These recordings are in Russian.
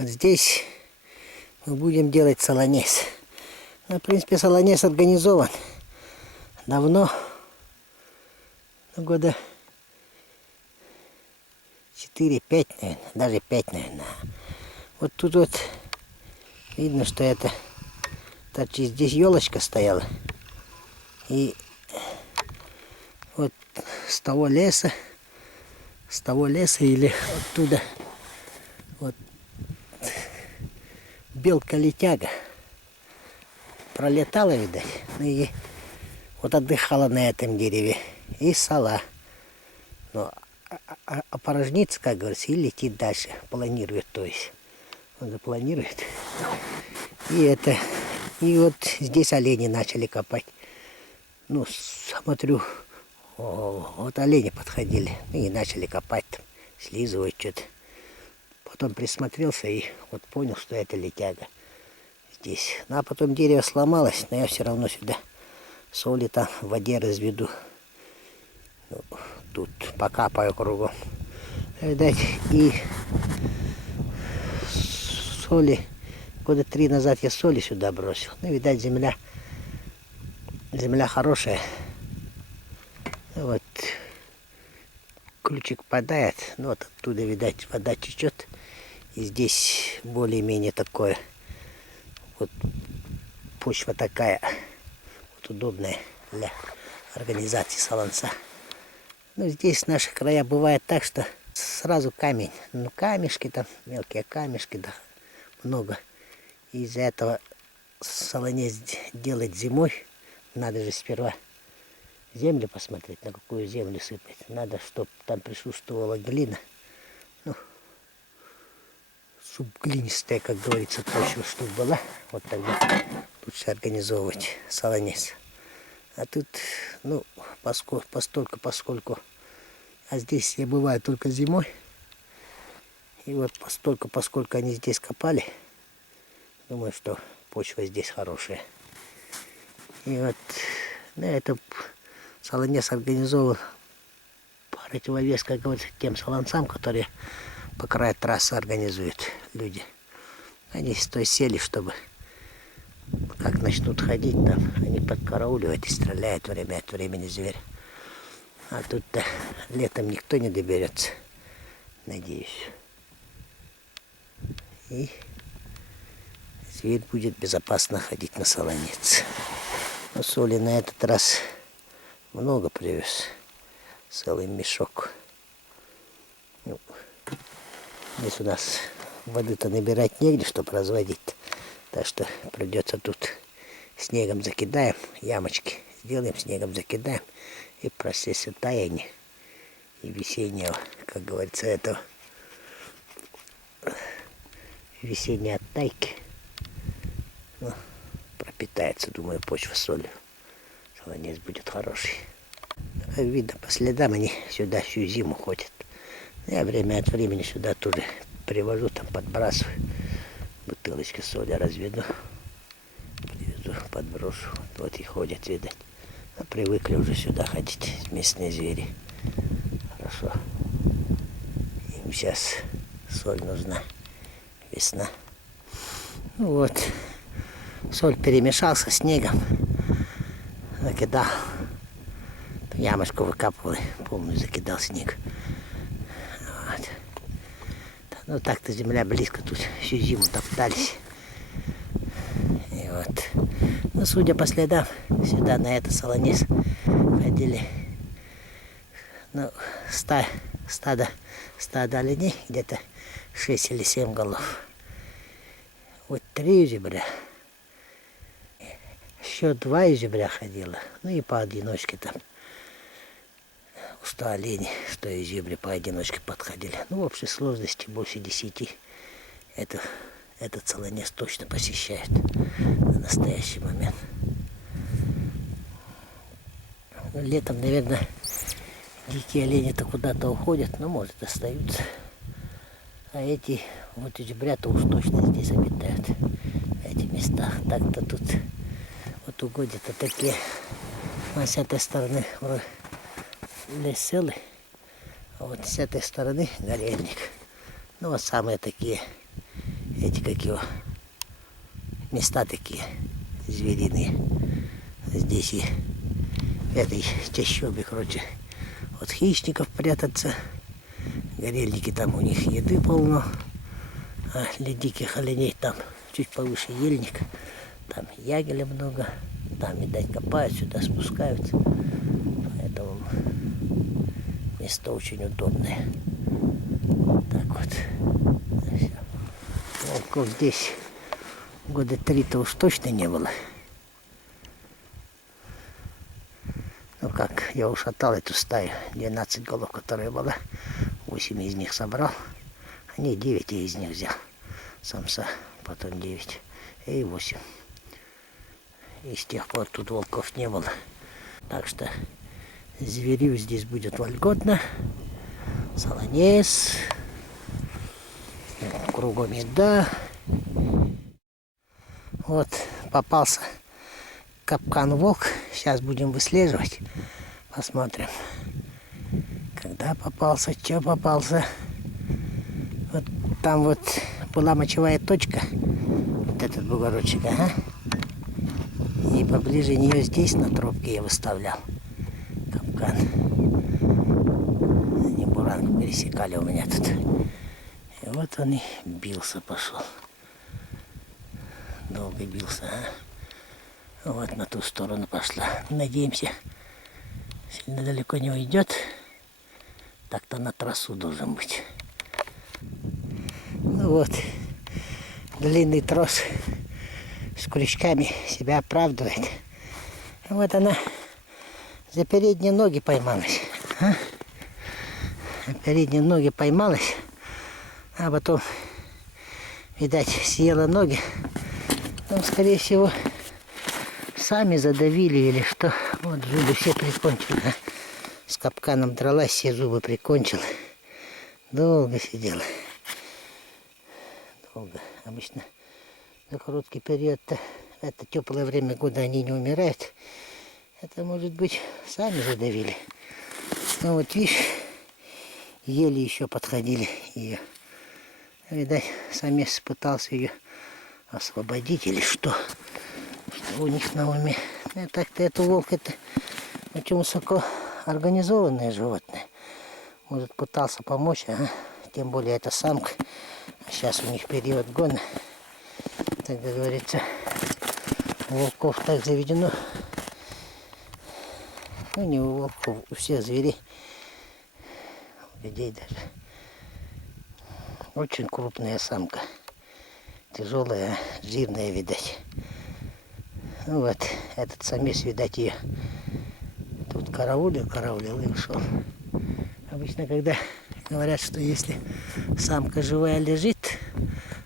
Вот здесь мы будем делать солонез. Ну, в принципе, солонез организован давно, года 4-5, наверное, даже 5, наверное. Вот тут вот видно, что это торчит. Здесь елочка стояла. И вот с того леса или оттуда вот белка-летяга пролетала, видать, ну и вот отдыхала на этом дереве. И сова. Но опорожнится, как говорится, и летит дальше. Планирует, то есть. Он запланирует. И вот здесь олени начали копать. Ну, смотрю, вот олени подходили. Ну и начали копать там, слизывать что-то. Потом присмотрелся и вот понял, что это летяга здесь. Ну, а потом дерево сломалось, но я все равно сюда соли там в воде разведу. Ну, тут покапаю кругом. Видать, и соли, года 3 назад я соли сюда бросил. Ну, видать, земля хорошая. Вот ключик падает, ну вот оттуда, видать, вода течет. И здесь более-менее такое, вот почва такая, вот удобная для организации солонца. Ну, здесь в наших краях бывает так, что сразу камень, ну камешки там, мелкие камешки, да, много. И из-за этого солонец делать зимой, надо же сперва землю посмотреть, на какую землю сыпать. Надо, чтобы там присутствовала глина. Ну, субглинистая, как говорится, почва, чтобы была. Вот тогда лучше организовывать солонец. А тут, ну, поскольку, а здесь я бываю только зимой. И вот поскольку они здесь копали, думаю, что почва здесь хорошая. И вот на этом солонец организован противовес, как говорится, тем солонцам, которые по краю трассы организуют люди. Они стой сели, чтобы как начнут ходить там, они подкарауливают и стреляют время от времени зверь. А тут-то летом никто не доберется, надеюсь. И зверь будет безопасно ходить на солонец. Но соли на этот раз много привез. Целый мешок. Ну, здесь у нас воды-то набирать негде, чтобы разводить. Так что придется тут снегом закидаем, ямочки сделаем, снегом закидаем. И в процессе таяния и весеннего, как говорится, этого весенней оттайки, ну, пропитается, думаю, почва солью. Солонец будет хороший. Как видно, по следам они сюда всю зиму ходят. Я время от времени сюда тоже привожу, там подбрасываю. Бутылочки соли разведу. Привезу, подброшу. Вот и ходят, видать. А привыкли уже сюда ходить, местные звери. Хорошо. Им сейчас соль нужна. Весна. Ну вот. Соль перемешал со снегом. Закидал. Ямочку выкапывал, полную закидал снег. Вот. Ну так-то земля близко, тут всю зиму топтались. И вот. Ну, судя по следам, сюда на это солонец ходили. Ну, стадо оленей, где-то 6 или 7 голов. Вот 3 зебря. Еще 2 зебря ходило. Ну и поодиночке там. Что олени, что и зебри поодиночке подходили. Ну, в общей сложности больше 10. Этот солонец точно посещает на настоящий момент. Ну, летом, наверное, дикие олени-то куда-то уходят, но, может, остаются. А эти вот зебря-то уж точно здесь обитают. Эти места. Так-то тут вот угодья-то такие. А с этой стороны лес целый, а вот с этой стороны горельник. Ну вот самые такие эти, как его, места такие звериные. Здесь и в этой чащобе, короче, от хищников прятаться. Горельники, там у них еды полно. А для диких оленей там чуть повыше ельник. Там ягеля много. Там, видать, копают, сюда спускаются. Поэтому место очень удобное. Так вот. Волков здесь года 3-то уж точно не было. Ну как, я ушатал эту стаю. 12 голов, которые было. 8 из них собрал. А не, 9 я из них взял. Самца, потом 9 и 8. И с тех пор тут волков не было. Так что зверю здесь будет вольготно. Солонец. Кругом еда. Вот попался капкан волк. Сейчас будем выслеживать. Посмотрим. Когда попался, что попался. Вот там вот была мочевая точка. Вот этот бугорочек, ага. И поближе нее здесь на тропке я выставлял капкан. Они буранку пересекали у меня тут. И вот он и бился, пошел. Долго бился, а? Вот на ту сторону пошла. Надеемся, сильно далеко не уйдет. Так-то на трассу должен быть. Ну вот, длинный трос с крючками себя оправдывает. Вот она за передние ноги поймалась. А? Передние ноги поймалась, а потом, видать, съела ноги. Ну, скорее всего, сами задавили или что. Вот зубы все прикончили. А? С капканом дралась, все зубы прикончила. Долго сидела. Долго. Обычно за короткий период-то, это теплое время года, они не умирают. Это, может быть, сами задавили. Ну вот, видишь, еле еще подходили ее. Видать, самец пытался ее освободить или что. Что у них на уме. Ну, так-то это волк, это очень высоко организованное животное. Может, пытался помочь, а? Тем более это самка. А сейчас у них период гона. Так говорится, у волков так заведено. Ну, не у волков, у всех зверей. У людей даже. Очень крупная самка. Тяжелая, жирная, видать. Ну вот, этот самец, видать, ее тут караулил и ушел. Обычно, когда говорят, что если самка живая лежит,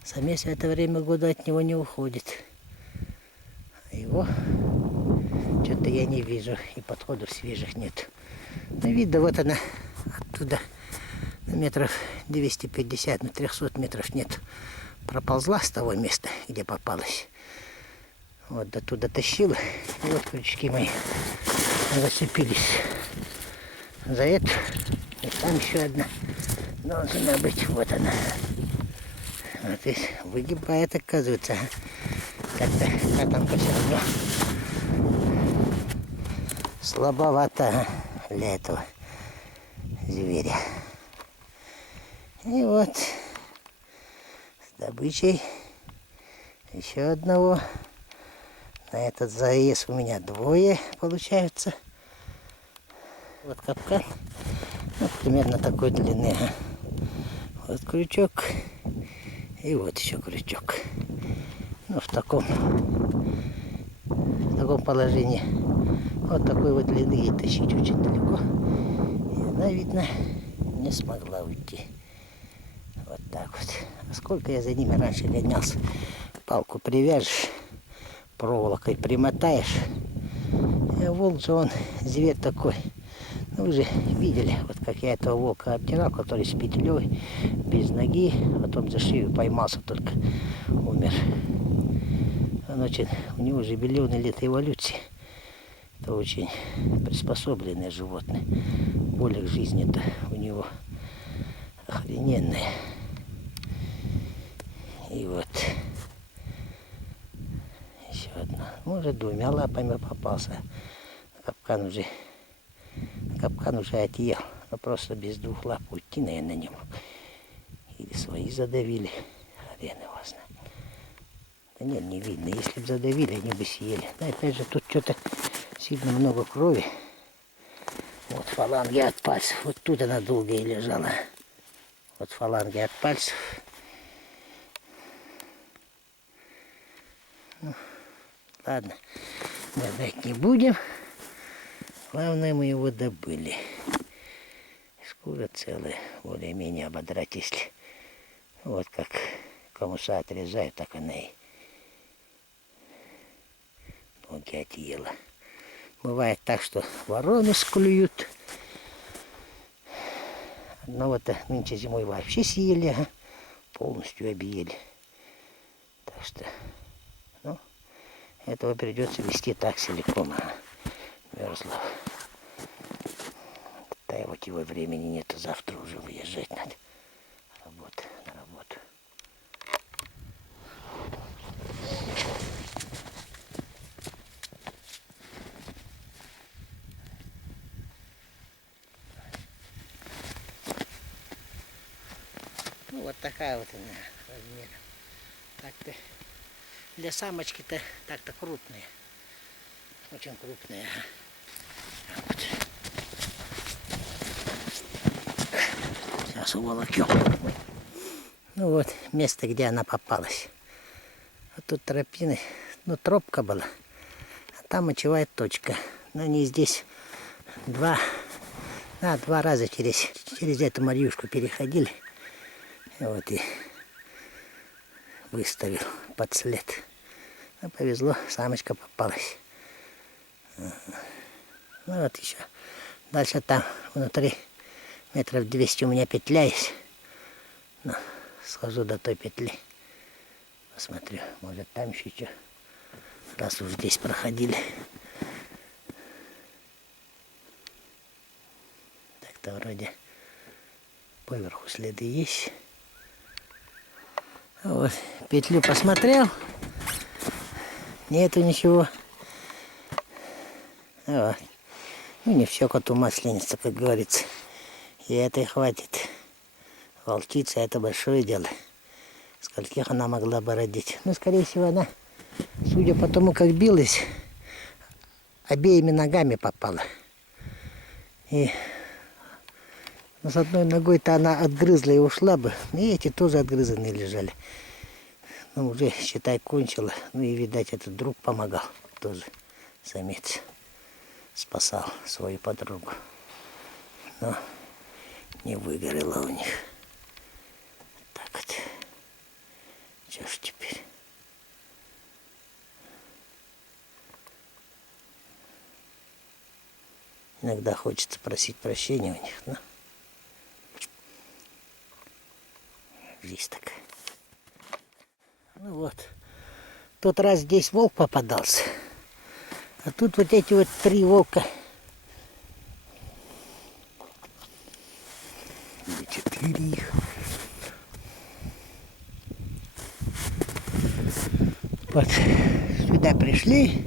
самец в это время года от него не уходит. А его что-то я не вижу, и подходов свежих нет. Ну, видно, вот она оттуда на метров 250, на 300 метров нет. Проползла с того места, где попалась. Вот до туда тащила. И вот крючки мои зацепились за это. И там еще одна должна быть. Вот она. Вот и выгибает, оказывается. Как-то катанка все равно слабовато для этого зверя. И вот с добычей еще одного. На этот заезд у меня двое получается. Вот капкан. Вот примерно такой длины. Вот крючок. И вот еще крючок. Ну, в таком положении. Вот такой вот длины ей тащить очень далеко. И она, видно, не смогла уйти. Вот так вот. А сколько я за ними раньше гонялся. Палку привяжешь, проволокой примотаешь. А волк же он, зверь такой. Ну, вы же видели, вот как я этого волка обтирал, который с петлей, без ноги, потом за шею поймался, только умер. Он очень, у него же миллионы лет эволюции. Это очень приспособленное животное. Воля к жизни-то у него охрененная. И вот Может, двумя лапами попался. Капкан уже отъел. Но просто без двух лап уйти, наверное, не мог. Или свои задавили. Хрен его знает. Да нет, не видно. Если бы задавили, они бы съели. Но опять же, тут что-то сильно много крови. Вот фаланги от пальцев. Вот тут она долго и лежала. Вот фаланги от пальцев. Ну, ладно, гадать не будем. Главное, мы его добыли. Шкура целая, более-менее ободрать, если вот как комуса отрезают, так она и ноги отъела. Бывает так, что вороны склюют. Но вот нынче зимой вообще съели, ага, полностью объели. Так что, ну, этого придется вести так целиком, ага, мерзлого. Таивать его времени нет, завтра уже выезжать надо. Работа на работу. Ну вот такая вот она размером. Так-то для самочки-то так-то крупные. Очень крупные. Вот. Сейчас уволокем. Ну вот место, где она попалась. Вот тут тропины, ну тропка была. А там мочевая точка. Но они здесь два раза через эту Марьюшку переходили. Вот и выставил под след. Ну, повезло, самочка попалась. Ну вот еще. Дальше там внутри метров 200 у меня петля есть. Ну, схожу до той петли. Посмотрю, может там еще что. Раз уж здесь проходили. Так-то вроде поверху следы есть. Вот, петлю посмотрел. Нету ничего. Вот. Ну не все коту масленица, как говорится. И этой хватит. Волчица — это большое дело. Скольких она могла бы родить. Ну, скорее всего, она, судя по тому, как билась, обеими ногами попала. И ну, с одной ногой-то она отгрызла и ушла бы. И эти тоже отгрызанные лежали. Ну, уже, считай, кончила. Ну и, видать, этот друг помогал. Тоже самец. Спасал свою подругу. Но не выгорело у них. Так вот. Что ж теперь? Иногда хочется просить прощения у них, но жизнь такая. Ну вот. Тот раз здесь волк попадался. А тут вот эти вот 3 волка. Или 4 их. Вот сюда пришли,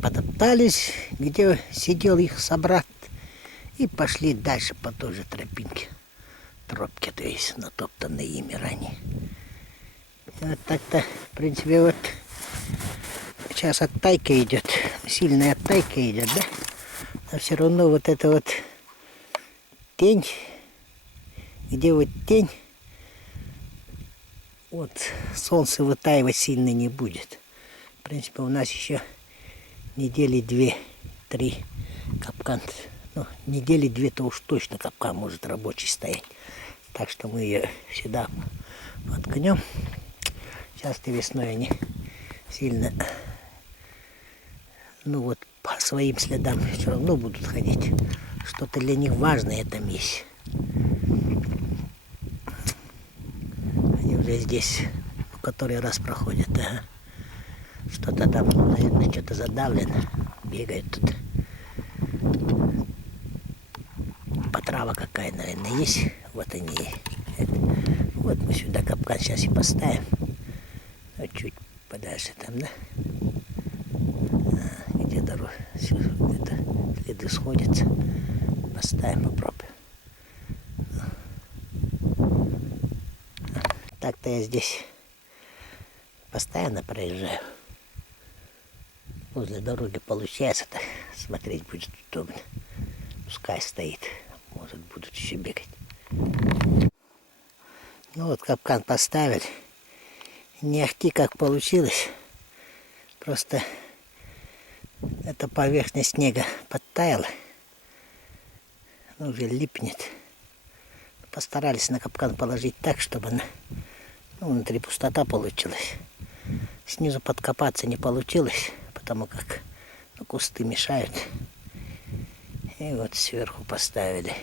потоптались, где сидел их собрат, и пошли дальше по той же тропинке. Тропке, то есть натоптанные ими ранее. Вот так-то, в принципе, вот сейчас оттайка идет, сильная оттайка идет, да? Но все равно вот эта вот тень, где вот тень, вот солнце вытаивать сильно не будет. В принципе, у нас еще недели 2-3 капкан. Ну, недели 2-то уж точно капкан может рабочий стоять. Так что мы ее сюда воткнем. Сейчас-то весной они сильно, ну вот, по своим следам все равно будут ходить. Что-то для них важное там есть. Они уже здесь в который раз проходят. Ага. Что-то там, наверное, что-то задавлено. Бегают тут. Потрава какая, наверное, есть. Вот они. Вот мы сюда капкан сейчас и поставим. Вот чуть подальше там, да? что все это, следы сходятся. Поставим, попробуем. Так-то я здесь постоянно проезжаю. Возле дороги получается, так смотреть будет удобно. Пускай стоит, может будут еще бегать. Ну вот капкан поставили. Не ахти как получилось. Просто эта поверхность снега подтаяла. Уже липнет. Постарались на капкан положить так, чтобы внутри пустота получилась. Снизу подкопаться не получилось, потому как кусты мешают. И вот сверху поставили.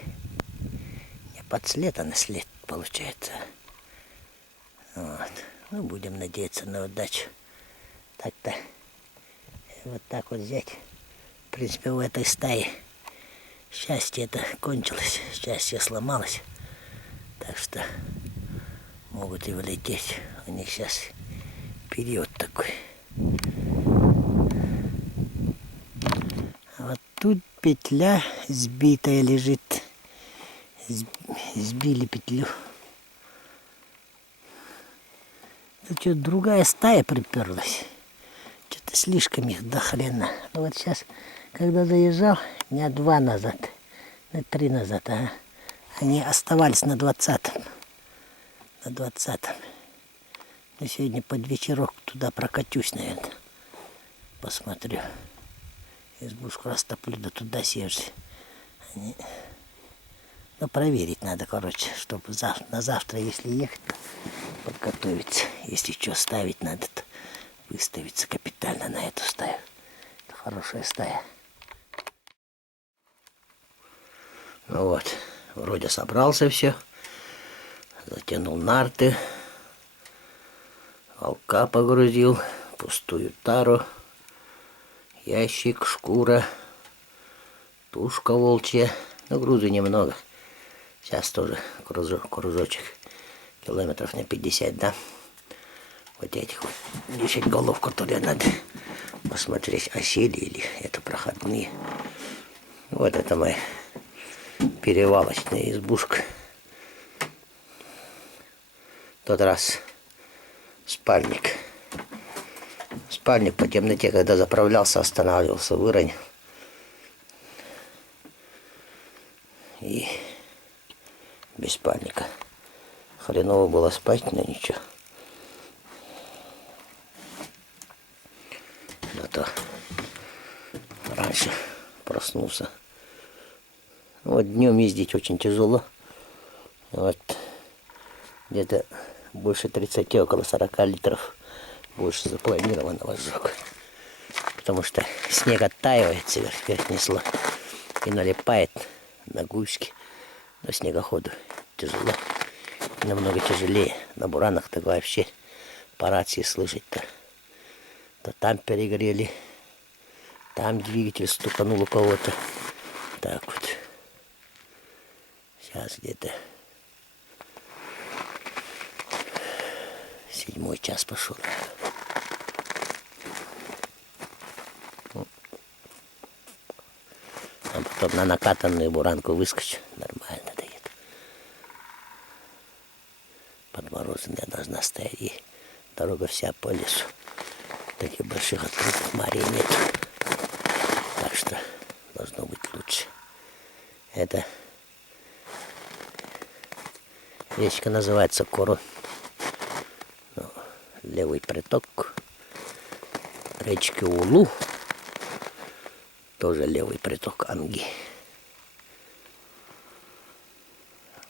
Не под след, а на след получается. Вот. Ну, будем надеяться на удачу. Так-то вот так вот взять. В принципе, у этой стаи счастье это кончилось. Счастье сломалось. Так что могут и вылететь. У них сейчас период такой. А вот тут петля сбитая лежит. Сбили петлю. Тут что-то другая стая приперлась. Что-то слишком их до хрена. Ну вот сейчас, когда заезжал, дня 2 назад, 3 назад, они оставались на 20-м. На 20-м. Но сегодня под вечерок туда прокатюсь, наверное. Посмотрю. Избушку растоплю, да туда съезжу. Ну, проверить надо, короче, чтобы на завтра, если ехать, подготовиться. Если что ставить надо, то выставиться капитально на эту стаю. Это хорошая стая. Ну вот, вроде собрался все. Затянул нарты. Волка погрузил. Пустую тару. Ящик, шкура. Тушка волчья. Ну, груза немного. Сейчас тоже кружочек. Километров на 50, да? Вот этих вот 10 голов, которые надо посмотреть, осели или это проходные. Вот это моя перевалочная избушка. В тот раз спальник. Спальник по темноте, когда заправлялся, останавливался, выронил. И без спальника. Хреново было спать, но ничего. Зато раньше проснулся. Вот днем ездить очень тяжело. Вот где-то больше 30, около 40 литров больше запланированного сжег. Потому что снег оттаивает, верхний слой и налипает на гуськи. Но снегоходу тяжело. Намного тяжелее. На буранах так вообще по рации слышать-то. То там перегрели, там двигатель стуканул у кого-то. Так вот. Сейчас где-то 7 час пошел. А потом на накатанную буранку выскочу. Нормально дает. Подмороженная должна стоять. И дорога вся по лесу. Таких больших открытых морей нет. Так что должно быть лучше. Это речка называется Корон. Ну, левый приток речки Улу. Тоже левый приток Анги.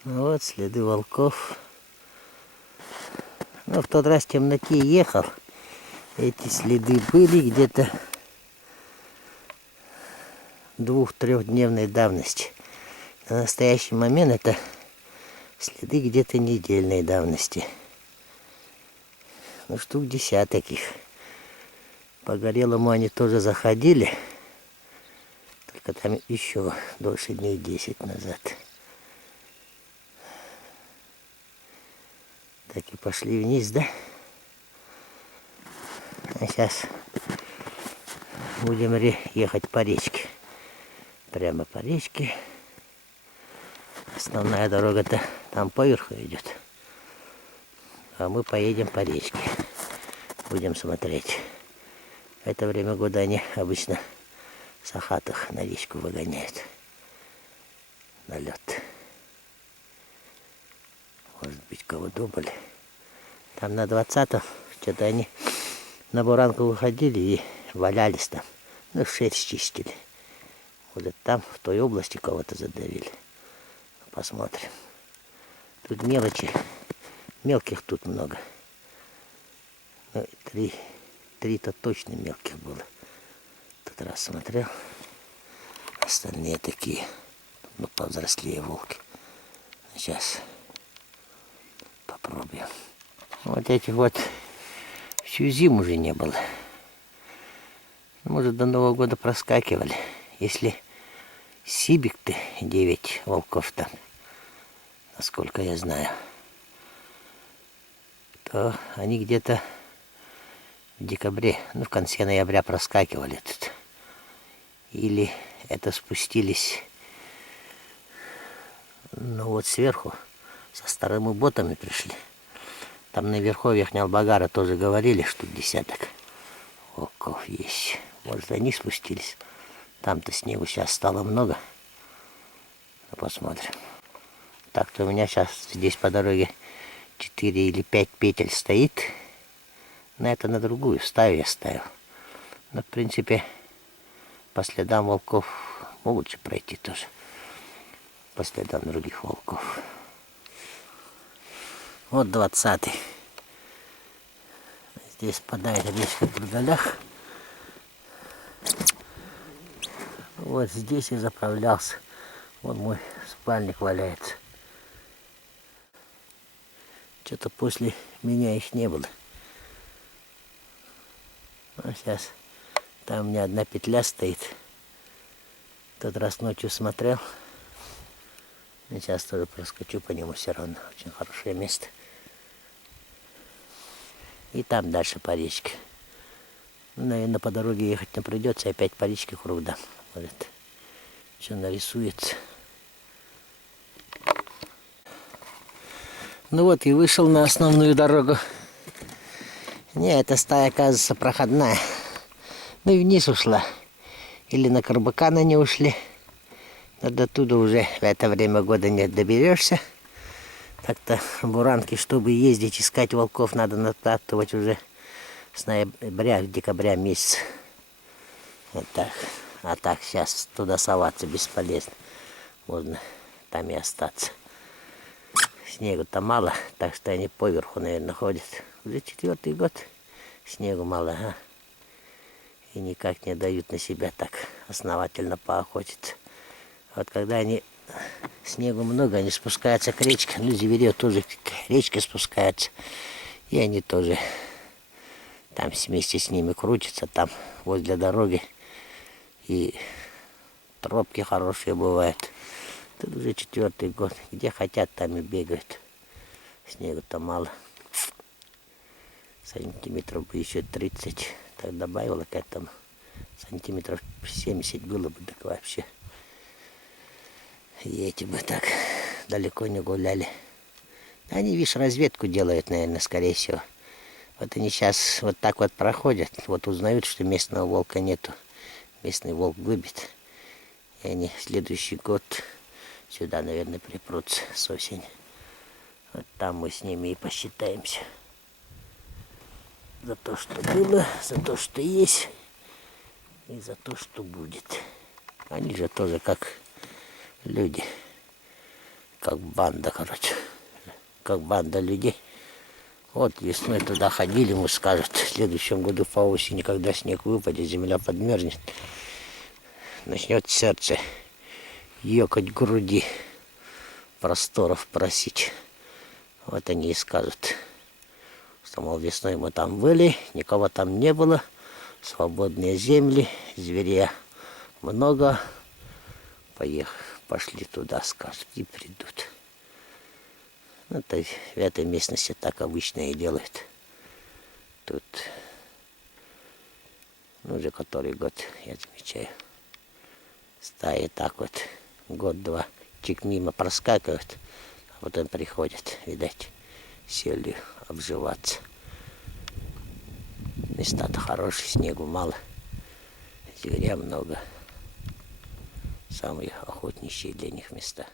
Вот следы волков. Ну, в тот раз в темноте ехал. Эти следы были где-то 2-3-дневной давности. На настоящий момент это следы где-то недельной давности. Ну, штук 10 таких. По Горелому они тоже заходили. Только там еще дольше дней 10 назад. Так и пошли вниз, да? А сейчас будем ехать по речке. Прямо по речке. Основная дорога-то там поверху идет. А мы поедем по речке. Будем смотреть. В это время года они обычно сахатых на речку выгоняют. На лед. Может быть, кого думали. Там на 20-м что-то они на буранку выходили и валялись там. Ну, шерсть чистили. Вот там, в той области, кого-то задавили. Посмотрим. Тут мелочи. Мелких тут много. Ну, три-то точно мелких было. Тот раз смотрел. Остальные такие, ну, повзрослее волки. Сейчас попробуем. Вот этих вот всю зиму уже не было. Может, до Нового года проскакивали. Если сибик-то 9 волков там, насколько я знаю, то они где-то в декабре, ну, в конце ноября проскакивали тут. Или это спустились, ну, вот сверху, со старыми ботами пришли. Там наверху Верхнялбагара тоже говорили, что десяток волков есть. Может, они спустились. Там-то снегу сейчас стало много. Ну, посмотрим. Так-то у меня сейчас здесь по дороге 4 или 5 петель стоит. На это на другую стаю я ставил. Но, в принципе, по следам волков могут же пройти тоже. По следам других волков. Вот 20-й. Здесь впадает речка в Бургалях. Вот здесь и заправлялся. Вон мой спальник валяется. Что-то после меня их не было. А сейчас там у меня одна петля стоит. Тот раз ночью смотрел. И сейчас тоже проскочу по нему все равно. Очень хорошее место. И там дальше по речке. Ну, наверное, по дороге ехать не придется. Опять по речке круг дам. Вот. Все нарисуется. Ну вот и вышел на основную дорогу. Не, эта стая, оказывается, проходная. Ну и вниз ушла. Или на Карбакан они ушли. Но до туда уже в это время года не доберешься. Так-то буранки, чтобы ездить, искать волков, надо натаптывать уже с ноября, декабря месяца. Вот так. А так сейчас туда соваться бесполезно. Можно там и остаться. Снегу-то мало, так что они поверху, наверное, ходят. Уже 4-й год. Снегу мало, а? И никак не дают на себя так основательно поохотиться. Вот когда они снегу много, они спускаются к речке. Ну, зверя тоже к речке спускаются. И они тоже там вместе с ними крутятся, там возле дороги. И тропки хорошие бывают. Тут уже 4-й год. Где хотят, там и бегают. Снегу-то мало. Сантиметров бы еще 30. Так добавила к этому. Сантиметров 70 было бы, так вообще. И эти бы так далеко не гуляли. Они, видишь, разведку делают, наверное, скорее всего. Вот они сейчас вот так вот проходят. Вот узнают, что местного волка нету. Местный волк выбит. И они в следующий год сюда, наверное, припрутся с осени. Вот там мы с ними и посчитаемся. За то, что было, за то, что есть, и за то, что будет. Они же тоже как люди. Как банда, короче. Как банда людей. Вот весной туда ходили, мы скажут, в следующем году по осени, когда снег выпадет, земля подмерзнет, начнет сердце ёкать в груди, просторов просить. Вот они и скажут, что, мол, весной мы там были, никого там не было, свободные земли, зверя много, пошли туда, скажут, и придут. Это в этой местности так обычно и делают. Тут Ну, уже который год, я замечаю. Стаи так вот год-два чик мимо проскакивают, а потом приходят, видать, сели обживаться. Места-то хорошие, снегу мало, зверя много. Самые охотнейшие для них места.